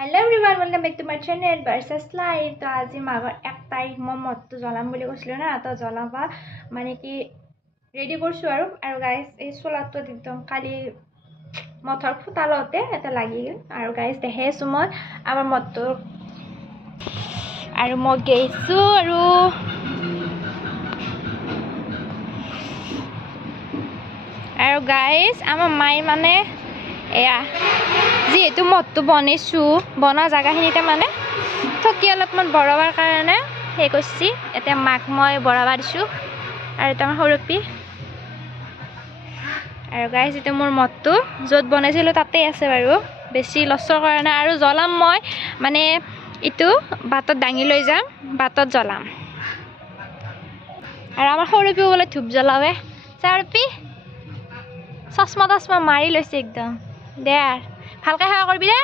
Hello everyone, welcome back to my channel Versus Life. तो आज मागर 1 तारिख म मत्तु जलाम বুলি কৈছিল না তো জলাবা মানে কি ৰেডি কৰিছো আৰু গাইস এই সোলাটো একদম কালি মথৰ ফুটালতে এটা লাগি গল আৰু গাইস দেখাইছো মই আমাৰ মত্তু আৰু মই গেইছো আৰু গাইস আমাৰ মাই মানে এয়া যেহেতু মত্তু বনাইছো বনা জায়গাখিনিতে মানে থকি অলপমান বৰাবৰ কাৰণে হে কৈছি এতে মাক মই বৰাবা দিছো আৰু এটা হৰপি আৰু গাইস এটা মোৰ মত্তু যত বনাইছিলো তাতে আছে বাৰু বেছি লছৰ কাৰণে আৰু জলাম মই মানে ইটো বাটত ডাঙি লৈ যাম বাটত জলাম আৰু আমাৰ হৰপি বলে ধূপ জ্বলাবে চাৰপি চশমা মাৰি লৈছে একদম দে ভালকে সেৱা কৰবি দে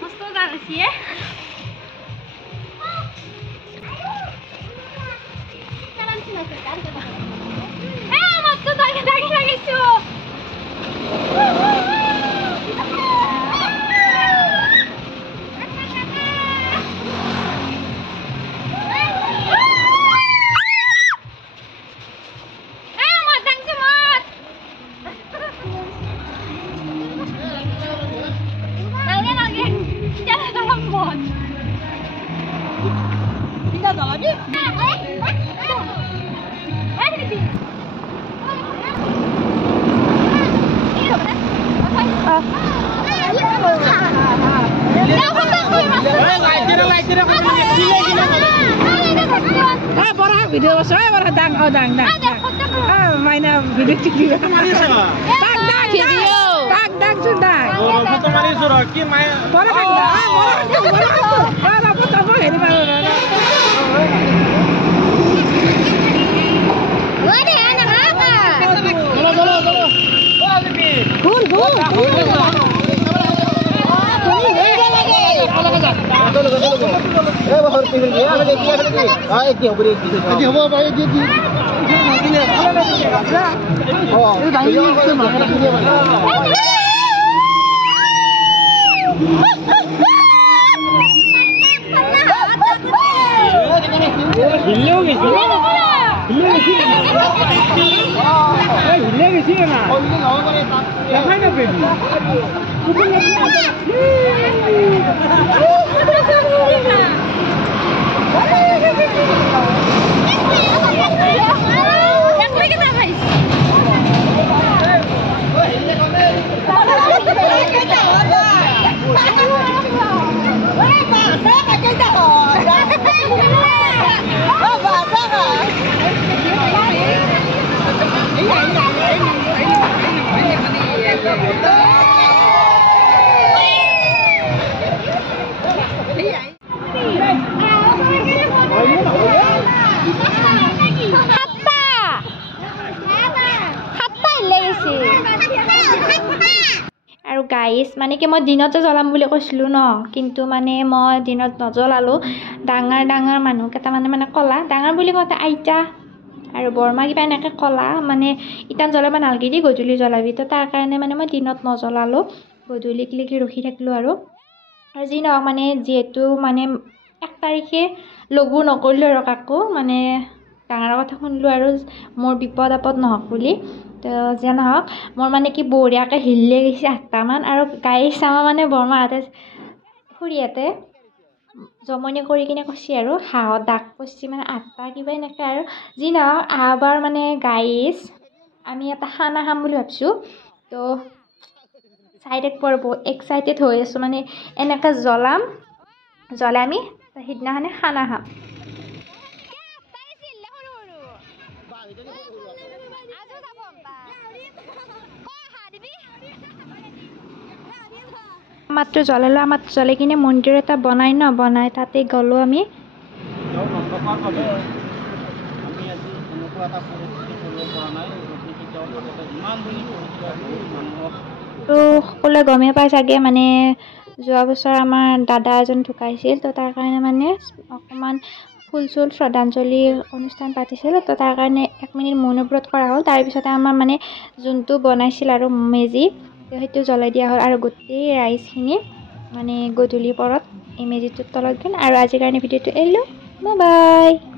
মস্ত গান আছে মস্ত দাগি লাগিছো video saya barang dang mainnya video video dang sudah foto mari suruh ki main foto apa ini Wade anak apa Dolo আৰু গাইস মানে কি মই দিনতে জ্বলাম বুলি কৈছিলো ন কিন্তু মানে মই দিনত নজ্বলালো ডাঙৰ মানুহ কেটা মানে কলা ডাঙৰ বুলি কওঁতে আইতা আৰু বৰমা কিবা এনেকৈ কলা মানে ইটান জ্বলাব নালগে দি গধূলি জ্বলাবি তো তাৰ কাৰণে মানে মই দিনত নজ্বলালো গধূলিলৈকে ৰখি থাকিলো আৰু যি নহওক মানে যিহেতু মানে 1 তাৰিখে লগু নকৰিলো আৰু কাকো মানে ডাঙৰ কথা শুনিলো আৰু মোৰ বিপদ আপদ নহওক বুলি তো যে নহওক মোৰ মানে কি বঢ়িয়াকৈ হিললে গৈছে 8টা মান আৰু গাইছ আমাৰ মানে বৰমাহঁতে খুৰীহঁতে জমনি কৰি কিনে কৈছে আৰু হাঁহত দাগ পৰছি মানে 8টা কিবা এনেকৈ আৰু যি নহওক আহবাৰ মানে গাইছ আমি এটা খানা খাম বুলি ভাবিছোঁ তো চাইডত পৰব এক্সাইটেড হৈ আছোঁ মানে এনেকৈ জ্বলাই আমি সিদিনাখনে খানা খাম মাত্ৰ জ্বলালো মাত্ৰ জ্বলাই কিনে মন্দিৰ এটা বনাই তাতে গ'লো আমি তো সকলোৱে গমে পাই চাগে মানে যোৱা বছৰ আমাৰ দাদা এজন ঢুকাইছিল তো তাৰ কাৰণে মানে অকমান ফুল চুল শ্ৰদ্ধাঞ্জলি অনুষ্ঠান পাতিছিলোঁ তো তাৰ কাৰণে 1 মিনিট মৌন ব্ৰত কৰা হ'ল তাৰপিছতে আমাৰ মানে যোনটো বনাইছিল আৰু মেজি সেইটো জ্বলাই দিয়া হ'ল আৰু গোটেই ৰাইজখিনি মানে গধূলি পৰত এই মেজিটোৰ তলত গ'ল আৰু আজিৰ কাৰণে ভিডিঅ'টো এৰিলোঁ বাই বাই